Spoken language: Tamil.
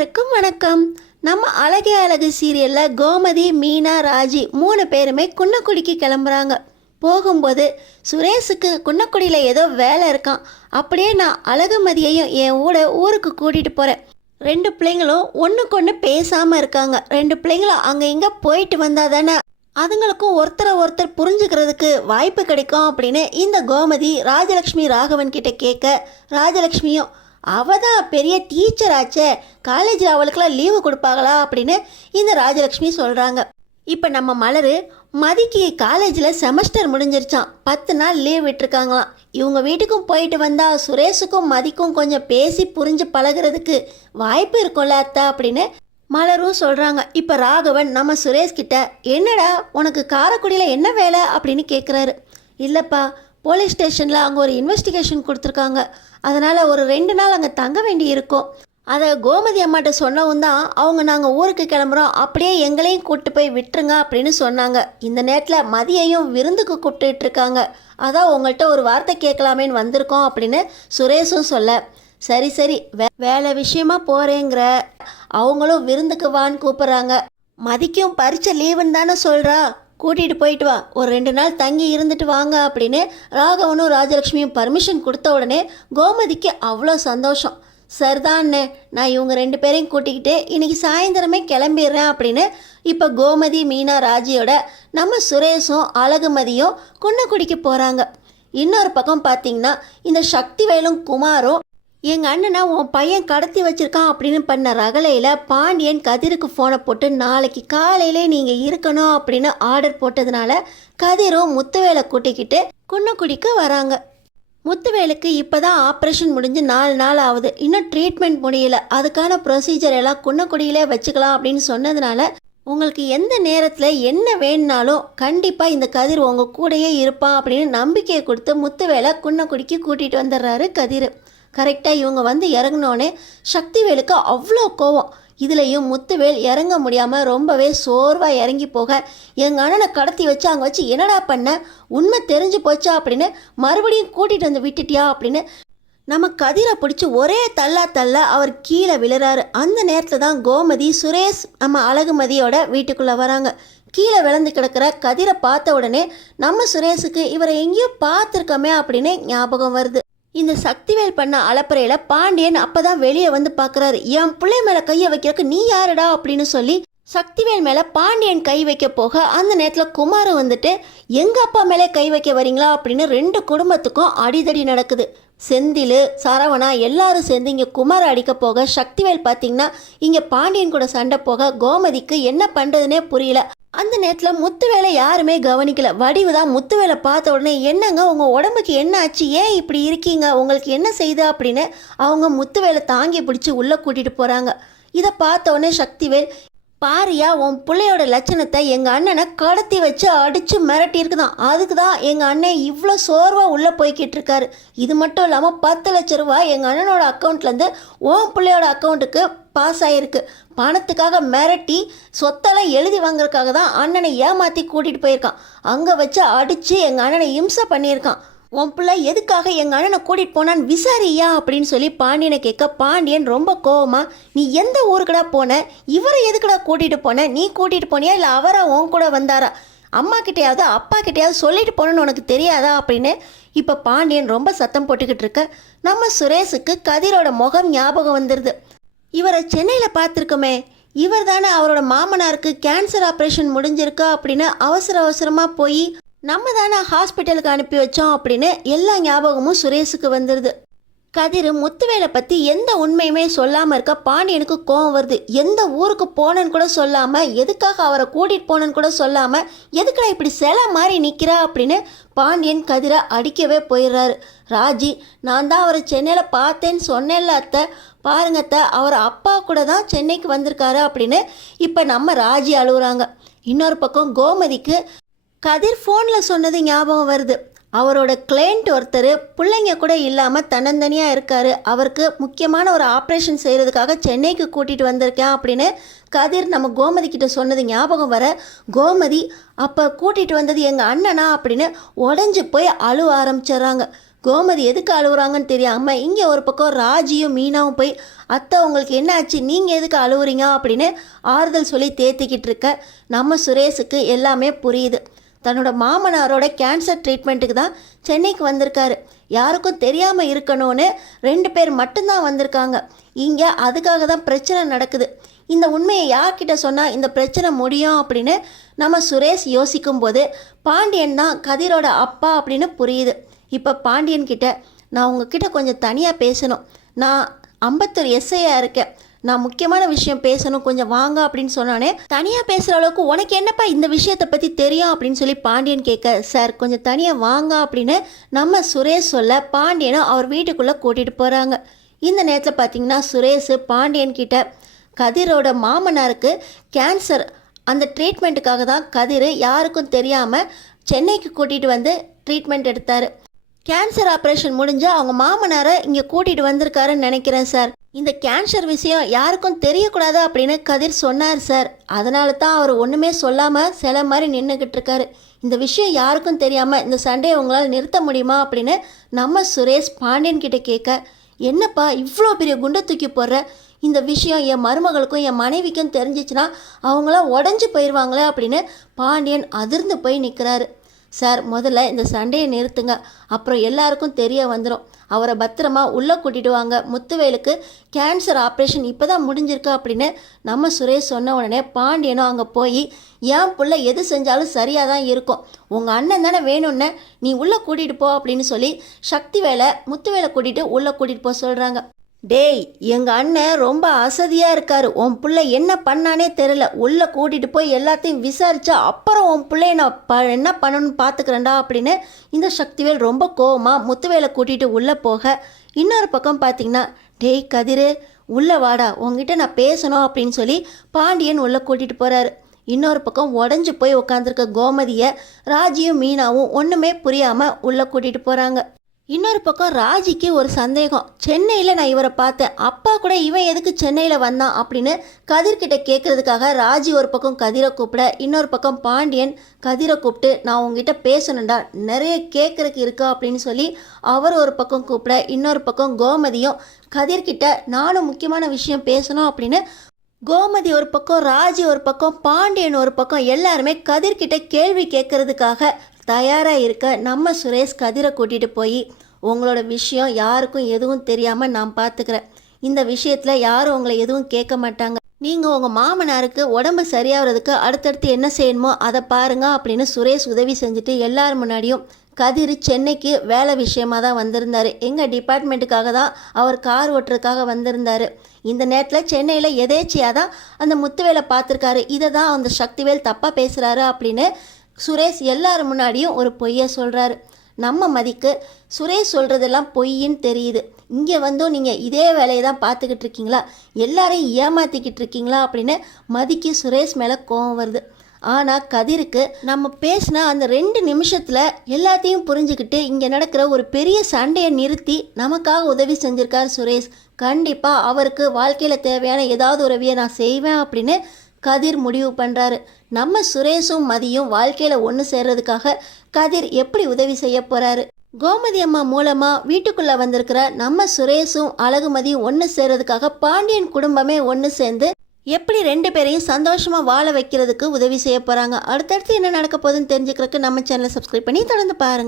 எல்லாருக்கும் வணக்கம். நம்ம அழகே அழகு சீரியலில் கோமதி, மீனா, ராஜி 3 பேருமே குன்னக்குடிக்கு கிளம்புறாங்க. போகும்போது சுரேஷுக்கு குன்னக்குடியில் ஏதோ வேலை இருக்கான். அப்படியே நான் அழகுமதியையும் என் ஊருக்கு கூட்டிகிட்டு போகிறேன். 2 பிள்ளைங்களும் ஒன்றுக்கு ஒன்று பேசாமல் இருக்காங்க. 2 பிள்ளைங்களும் அங்கே இங்கே போயிட்டு வந்தால் தானே அதுங்களுக்கும் ஒருத்தர் புரிஞ்சுக்கிறதுக்கு வாய்ப்பு கிடைக்கும் அப்படின்னு இந்த கோமதி ராஜலக்ஷ்மி ராகவன் கிட்ட கேட்க, ராஜலக்ஷ்மியும் அவ தான் பெரிய டீச்சர் ஆச்சே, காலேஜில் அவளுக்கெல்லாம் லீவு கொடுப்பாங்களா அப்படின்னு இந்த ராஜலக்ஷ்மி சொல்கிறாங்க. இப்போ நம்ம மலர் மதிக்கு காலேஜில் செமஸ்டர் முடிஞ்சிருச்சான், 10 நாள் லீவ் விட்டுருக்காங்களாம். இவங்க வீட்டுக்கும் போயிட்டு வந்தால் சுரேஷுக்கும் மதிக்கும் கொஞ்சம் பேசி புரிஞ்சு பழகிறதுக்கு வாய்ப்பு இருக்கும்ல அத்தா அப்படின்னு மலரும் சொல்கிறாங்க. இப்போ ராகவன் நம்ம சுரேஷ்கிட்ட, என்னடா உனக்கு காரைக்குடியில் என்ன வேலை அப்படின்னு கேட்குறாரு. இல்லைப்பா, போலீஸ் ஸ்டேஷனில் அங்கே ஒரு இன்வெஸ்டிகேஷன் கொடுத்துருக்காங்க, அதனால் ஒரு 2 நாள் அங்கே தங்க வேண்டி இருக்கும். அதை கோமதி அம்மாட்ட சொன்னவும் தான் அவங்க நாங்கள் ஊருக்கு கிளம்புறோம், அப்படியே எங்களையும் கூப்பிட்டு போய் விட்டுருங்க அப்படின்னு சொன்னாங்க. இந்த நேரத்தில் மதியையும் விருந்துக்கு கூப்பிட்டுட்டு இருக்காங்க, அதான் உங்கள்கிட்ட ஒரு வார்த்தை கேட்கலாமேன்னு வந்திருக்கோம் அப்படின்னு சுரேஷும் சொல்ல, சரி வேலை விஷயமா போகிறேங்கிற, அவங்களும் விருந்துக்கு வான்னு கூப்பிட்றாங்க. மதிக்கும் பரீட்சை லீவுன்னு தானே சொல்கிறா, கூட்டிகிட்டு போயிட்டு வா, ஒரு 2 நாள் தங்கி இருந்துட்டு வாங்க அப்படின்னு ராகவனும் ராஜலக்ஷ்மியும் பர்மிஷன் கொடுத்த உடனே கோமதிக்கு அவ்வளோ சந்தோஷம். சரிதான்னு, நான் இவங்க 2 பேரையும் கூட்டிக்கிட்டு இன்னைக்கு சாயந்தரமே கிளம்பிடுறேன் அப்படின்னு இப்போ கோமதி, மீனா, ராஜியோட நம்ம சுரேஷும் அழகுமதியும் குன்னக்குடிக்கு போகிறாங்க. இன்னொரு பக்கம் பார்த்தீங்கன்னா இந்த சக்திவேலும் குமாரும் எங்கள் அண்ணனை உன் பையன் கடத்தி வச்சிருக்கான் அப்படின்னு பண்ண ரகலையில் பாண்டியன் கதிருக்கு ஃபோனை போட்டு நாளைக்கு காலையிலே நீங்கள் இருக்கணும் அப்படின்னு ஆர்டர் போட்டதுனால கதிரும் முத்துவேலை கூட்டிக்கிட்டு குன்னக்குடிக்கு வராங்க. முத்துவேலுக்கு இப்போ தான் ஆப்ரேஷன் முடிஞ்சு 4 நாள் ஆகுது, இன்னும் ட்ரீட்மெண்ட் முடியல. அதுக்கான ப்ரொசீஜர் எல்லாம் குன்னக்குடியிலே வச்சுக்கலாம் அப்படின்னு சொன்னதுனால உங்களுக்கு எந்த நேரத்தில் என்ன வேணுனாலும் கண்டிப்பாக இந்த கதிர் உங்கள் கூடயே இருப்பான் அப்படின்னு நம்பிக்கையை கொடுத்து முத்துவேலை குன்னக்குடிக்கு கூட்டிகிட்டு வந்துடுறாரு கதிர். கரெக்டாக இவங்க வந்து இறங்கினோடனே சக்திவேலுக்கு அவ்வளோ கோவம். இதுலேயும் முத்துவேல் இறங்க முடியாமல் ரொம்பவே சோர்வாக இறங்கி போக, எங்கள் அண்ணனை கடத்தி வச்சு அங்கே வச்சு என்னடா பண்ண, உண்மை தெரிஞ்சு போச்சா அப்படின்னு மறுபடியும் கூட்டிகிட்டு வந்து விட்டுட்டியா அப்படின்னு நம்ம கதிரை பிடிச்சி ஒரே தள்ள அவர் கீழே விழுறாரு. அந்த நேரத்தில் தான் கோமதி, சுரேஷ், நம்ம அழகுமதியோட வீட்டுக்குள்ளே வராங்க. கீழே விழுந்து கிடக்கிற கதிரை பார்த்த உடனே நம்ம சுரேஷுக்கு இவரை எங்கேயோ பார்த்துருக்கோமே அப்படின்னு ஞாபகம் வருது. இந்த சக்திவேல் பண்ண அலப்பறையில் பாண்டியன் அப்போ தான் வெளியே வந்து பார்க்குறாரு. என் பிள்ளை மேலே கையை வைக்கிறதுக்கு நீ யாருடா அப்படின்னு சொல்லி சக்திவேல் மேலே பாண்டியன் கை வைக்க போக, அந்த நேரத்தில் குமார் வந்துட்டு எங்கள் அப்பா மேலே கை வைக்க வரீங்களா அப்படின்னு 2 குடும்பத்துக்கும் அடிதடி நடக்குது. செந்தில், சரவணா எல்லாரும் சேர்ந்து இங்கே குமாரை அடிக்க போக, சக்திவேல் பார்த்தீங்கன்னா இங்கே பாண்டியன் கூட சண்டை போக கோமதிக்கு என்ன பண்ணுறதுனே புரியல. அந்த நேரத்தில் முத்துவேலை யாருமே கவனிக்கல. வடிவு தான் முத்துவேலை பார்த்த உடனே, என்னங்க உங்கள் உடம்புக்கு என்ன ஆச்சு, ஏன் இப்படி இருக்கீங்க, உங்களுக்கு என்ன செய்தா அப்படின்னு அவங்க முத்துவேலை தாங்கி பிடிச்சி உள்ளே கூட்டிகிட்டு போகிறாங்க. இதை பார்த்த உடனே சக்திவேல், பாரியா உன் பிள்ளையோட லட்சணத்தை, எங்கள் அண்ணனை கடத்தி வச்சு அடித்து மிரட்டியிருக்குதான், அதுக்கு தான் எங்கள் அண்ணன் இவ்வளோ சோர்வாக உள்ளே போய்கிட்டு இருக்காரு. இது மட்டும் இல்லாமல் 10 லட்ச ரூபாய் எங்கள் அண்ணனோட அக்கௌண்ட்லேருந்து உன் பிள்ளையோட அக்கௌண்ட்டுக்கு பாஸ் ஆகிருக்கு. பணத்துக்காக மிரட்டி சொத்தெல்லாம் எழுதி வாங்குறதுக்காக தான் அண்ணனை ஏமாற்றி கூட்டிகிட்டு போயிருக்கான். அங்கே வச்சு அடித்து எங்கள் அண்ணனை இம்சை பண்ணியிருக்கான். உன் பிள்ளை எதுக்காக எங்கள் அண்ணனை கூட்டிகிட்டு போனான்னு விசாரியா அப்படின்னு சொல்லி பாண்டியனை கேட்க, பாண்டியன் ரொம்ப கோவமா, நீ எந்த ஊருக்குடா போன, இவரை எதுக்குடா கூட்டிகிட்டு போன, நீ கூட்டிகிட்டு போனியா இல்லை அவரை உன் கூட வந்தாரா, அம்மா கிட்டையாவது அப்பா கிட்டையாவது சொல்லிட்டு போனேன்னு உனக்கு தெரியாதா அப்படின்னு இப்போ பாண்டியன் ரொம்ப சத்தம் போட்டுக்கிட்டு இருக்க, நம்ம சுரேஷுக்கு கதிரோட முகம் ஞாபகம் வந்துடுது. இவரை சென்னையில் பார்த்துருக்கோமே, இவர் தானே அவரோட மாமனாருக்கு கேன்சர் ஆப்ரேஷன் முடிஞ்சிருக்கா அப்படின்னு அவசரமாக போய் நம்ம தானே ஹாஸ்பிட்டலுக்கு அனுப்பி வச்சோம் அப்படின்னு எல்லா ஞாபகமும் சுரேஷுக்கு வந்துடுது. கதிர் முத்துவேலை பற்றி எந்த உண்மையுமே சொல்லாமல் இருக்க பாண்டியனுக்கு கோவம் வருது. எந்த ஊருக்கு போனேன்னு கூட சொல்லாமல், எதுக்காக அவரை கூட்டிகிட்டு போனேன்னு கூட சொல்லாமல், எதுக்குடா இப்படி சிலை மாதிரி நிற்கிறா அப்படின்னு பாண்டியன் கதிரை அடிக்கவே போயிடுறாரு. ராஜி, நான் தான் அவரை சென்னையில் பார்த்தேன்னு சொன்னேன்ல அத்தை, பாருங்க அத்தை, அவர் அப்பா கூட தான் சென்னைக்கு வந்திருக்காரு அப்படின்னு இப்போ நம்ம ராஜி அழுகுறாங்க. இன்னொரு பக்கம் கோமதிக்கு கதிர் ஃபோனில் சொன்னது ஞாபகம் வருது. அவரோட கிளைண்ட் ஒருத்தர் பிள்ளைங்க கூட இல்லாமல் தன்னந்தனியாக இருக்கார், அவருக்கு முக்கியமான ஒரு ஆப்ரேஷன் செய்கிறதுக்காக சென்னைக்கு கூட்டிகிட்டு வந்திருக்கேன் அப்படின்னு கதிர் நம்ம கோமதி கிட்ட சொன்னது ஞாபகம் வர, கோமதி அப்போ கூட்டிகிட்டு வந்தது எங்கள் அண்ணனா அப்படின்னு உடஞ்சி போய் அழுவ ஆரம்பிச்சிட்றாங்க. கோமதி எதுக்கு அழுகுறாங்கன்னு தெரியாமல் இங்கே ஒரு பக்கம் ராஜியும் மீனாவும் போய் அத்தை உங்களுக்கு என்ன ஆச்சு, நீங்கள் எதுக்கு அழுகுறீங்க அப்படின்னு ஆறுதல் சொல்லி தேத்திக்கிட்டு இருக்க நம்ம சுரேஷுக்கு எல்லாமே புரியுது. தன்னோட மாமனாரோட கேன்சர் ட்ரீட்மெண்ட்டுக்கு தான் சென்னைக்கு வந்திருக்காரு. யாருக்கும் தெரியாமல் இருக்கணும்னு 2 பேர் மட்டும்தான் வந்திருக்காங்க. இங்கே அதுக்காக தான் பிரச்சனை நடக்குது. இந்த உண்மையை யார்கிட்ட சொன்னால் இந்த பிரச்சனை முடியும் அப்படின்னு நம்ம சுரேஷ் யோசிக்கும்போது பாண்டியன் தான் கதிரோட அப்பா அப்படின்னு புரியுது. இப்போ பாண்டியன் கிட்ட நான் உங்ககிட்ட கொஞ்சம் தனியாக பேசணும், நான் அம்பத்தூர் எஸ்ஐயாக இருக்கேன், நான் முக்கியமான விஷயம் பேசணும், கொஞ்சம் வாங்க அப்படின்னு சொன்னானே. தனியாக பேசுகிற அளவுக்கு உனக்கு என்னப்பா இந்த விஷயத்தை பற்றி தெரியும் அப்படின்னு சொல்லி பாண்டியன் கேட்க, சார் கொஞ்சம் தனியாக வாங்க அப்படின்னு நம்ம சுரேஷ் சொல்ல பாண்டியனும் அவர் வீட்டுக்குள்ளே கூட்டிகிட்டு போகிறாங்க. இந்த நேரத்தில் பார்த்தீங்கன்னா சுரேஷ் பாண்டியன் கிட்ட கதிரோட மாமனாருக்கு கேன்சர், அந்த ட்ரீட்மெண்ட்டுக்காக தான் கதிர் யாருக்கும் தெரியாமல் சென்னைக்கு கூட்டிகிட்டு வந்து ட்ரீட்மெண்ட் எடுத்தார். கேன்சர் ஆப்ரேஷன் முடிஞ்சு அவங்க மாமனாரை இங்கே கூட்டிகிட்டு வந்திருக்காருன்னு நினைக்கிறேன் சார். இந்த கேன்சர் விஷயம் யாருக்கும் தெரியக்கூடாது அப்படின்னு கதிர் சொன்னார் சார். அதனால தான் அவர் ஒன்றுமே சொல்லாமல் சில மாதிரி நின்றுக்கிட்டு இருக்காரு. இந்த விஷயம் யாருக்கும் தெரியாமல் இந்த சண்டையை உங்களால் நிறுத்த முடியுமா அப்படின்னு நம்ம சுரேஷ் பாண்டியன் கிட்ட கேட்க, என்னப்பா இவ்வளோ பெரிய குண்டை தூக்கி போடுற, இந்த விஷயம் என் மருமகளுக்கும் என் மனைவிக்கும் தெரிஞ்சிச்சுன்னா அவங்களாம் உடஞ்சி போயிடுவாங்களே அப்படின்னு பாண்டியன் அதிர்ந்து போய் நிற்கிறாரு. சார் முதல்ல இந்த சண்டையை நிறுத்துங்க, அப்புறம் எல்லாருக்கும் தெரிய வந்துடும். அவரை பத்திரமா உள்ளே கூட்டிகிட்டு வாங்க, முத்துவேலுக்கு கேன்சர் ஆப்ரேஷன் இப்போ தான் முடிஞ்சிருக்கு அப்படின்னு நம்ம சுரேஷ் சொன்ன உடனே பாண்டியனும் அங்கே போய் என் பிள்ளை எது செஞ்சாலும் சரியாக தான் இருக்கும், உங்கள் அண்ணன் தானே வேணும்னு நீ உள்ளே கூட்டிகிட்டு போ அப்படின்னு சொல்லி சக்திவேலை முத்துவேலை கூட்டிகிட்டு உள்ளே கூட்டிகிட்டு போக சொல்கிறாங்க. டேய் எங்கள் அண்ணன் ரொம்ப அசதியாக இருக்கார், உன் பிள்ளை என்ன பண்ணானே தெரில, உள்ளே கூட்டிகிட்டு போய் எல்லாத்தையும் விசாரித்தா அப்புறம் உன் பிள்ளைய நான் என்ன பண்ணணும்னு பார்த்துக்கிறேன்டா அப்படின்னு இந்த சக்திவேல் ரொம்ப கோவமாக முத்துவேலை கூட்டிகிட்டு உள்ளே போக, இன்னொரு பக்கம் பார்த்திங்கன்னா டேய் கதிர் உள்ளே வாடா உங்ககிட்ட நான் பேசணும் அப்படின்னு சொல்லி பாண்டியன் உள்ளே கூட்டிகிட்டு போகிறாரு. இன்னொரு பக்கம் உடஞ்சி போய் உட்காந்துருக்க கோமதியை ராஜியும் மீனாவும் ஒன்றுமே புரியாமல் உள்ளே கூட்டிகிட்டு போகிறாங்க. இன்னொரு பக்கம் ராஜிக்கு ஒரு சந்தேகம், சென்னையில் நான் இவரை பார்த்தேன், அப்பா கூட இவன் எதுக்கு சென்னையில் வந்தான் அப்படின்னு கதிர்கிட்ட கேட்குறதுக்காக ராஜி ஒரு பக்கம் கதிரை கூப்பிட, இன்னொரு பக்கம் பாண்டியன் கதிரை கூப்பிட்டு நான் உங்ககிட்ட பேசணுண்டா, நிறைய கேட்குறதுக்கு இருக்கா அப்படின்னு சொல்லி அவர் ஒரு பக்கம் கூப்பிட, இன்னொரு பக்கம் கோமதியும் கதிர்கிட்ட நானும் முக்கியமான விஷயம் பேசணும் அப்படின்னு கோமதி ஒரு பக்கம், ராஜி ஒரு பக்கம், பாண்டியன் ஒரு பக்கம், எல்லாருமே கதிர்கிட்ட கேள்வி கேட்கறதுக்காக தயாராக இருக்க நம்ம சுரேஷ் கதிரை கூட்டிகிட்டு போய் உங்களோட விஷயம் யாருக்கும் எதுவும் தெரியாமல் நான் பார்த்துக்கிறேன், இந்த விஷயத்தில் யாரும் உங்களை எதுவும் கேட்க மாட்டாங்க, நீங்கள் உங்கள் மாமனாருக்கு உடம்பு சரியாகிறதுக்கு அடுத்தடுத்து என்ன செய்யணுமோ அதை பாருங்க அப்படின்னு சுரேஷ் உதவி செஞ்சுட்டு எல்லார் முன்னாடியும் கதிர் சென்னைக்கு வேலை விஷயமாக தான் வந்திருந்தார், எங்கள் டிபார்ட்மெண்ட்டுக்காக தான் அவர் கார் ஓட்டுறதுக்காக வந்திருந்தார். இந்த நேரத்தில் சென்னையில் எதேச்சியாக தான் அந்த முத்துவேலை பார்த்துருக்காரு, இதை தான் அந்த சக்திவேல் தப்பாக பேசுகிறாரு அப்படின்னு சுரேஷ் எல்லார் முன்னாடியும் ஒரு பொய்யை சொல்கிறாரு. நம்ம மதிக்கு சுரேஷ் சொல்கிறதெல்லாம் பொய்ன்னு தெரியுது, இங்கே வந்தும் நீங்கள் இதே வேலையை தான் பார்த்துக்கிட்டு இருக்கீங்களா, எல்லாரையும் ஏமாற்றிக்கிட்டு இருக்கீங்களா அப்படின்னு மதிக்கு சுரேஷ் மேலே கோவம் வருது. ஆனால் கதிருக்கு நம்ம பேசின அந்த 2 நிமிஷத்தில் எல்லாத்தையும் புரிஞ்சுக்கிட்டு இங்கே நடக்கிற ஒரு பெரிய சண்டையை நிறுத்தி நமக்காக உதவி செஞ்சுருக்கார் சுரேஷ். கண்டிப்பாக அவருக்கு வாழ்க்கையில் தேவையான ஏதாவது உதவியை நான் செய்வேன் அப்படின்னு கதிர் முடிவு பண்ணுறாரு. நம்ம சுரேஷும் மதியும் வாழ்க்கையில் ஒன்று சேர்றதுக்காக கதிர் எப்படி உதவி செய்ய போகிறாரு. கோமதி அம்மா மூலமாக வீட்டுக்குள்ளே வந்திருக்கிற நம்ம சுரேஷும் அழகுமதியும் ஒன்று சேர்றதுக்காக பாண்டியன் குடும்பமே ஒன்று சேர்ந்து எப்படி 2 பேரையும் சந்தோஷமாக வாழ வைக்கிறதுக்கு உதவி செய்ய போகிறாங்க. அடுத்தடுத்து என்ன நடக்க போகுதுன்னு தெரிஞ்சுக்கிறதுக்கு நம்ம சேனலை சப்ஸ்கிரைப் பண்ணி தொடர்ந்து பாருங்கள்.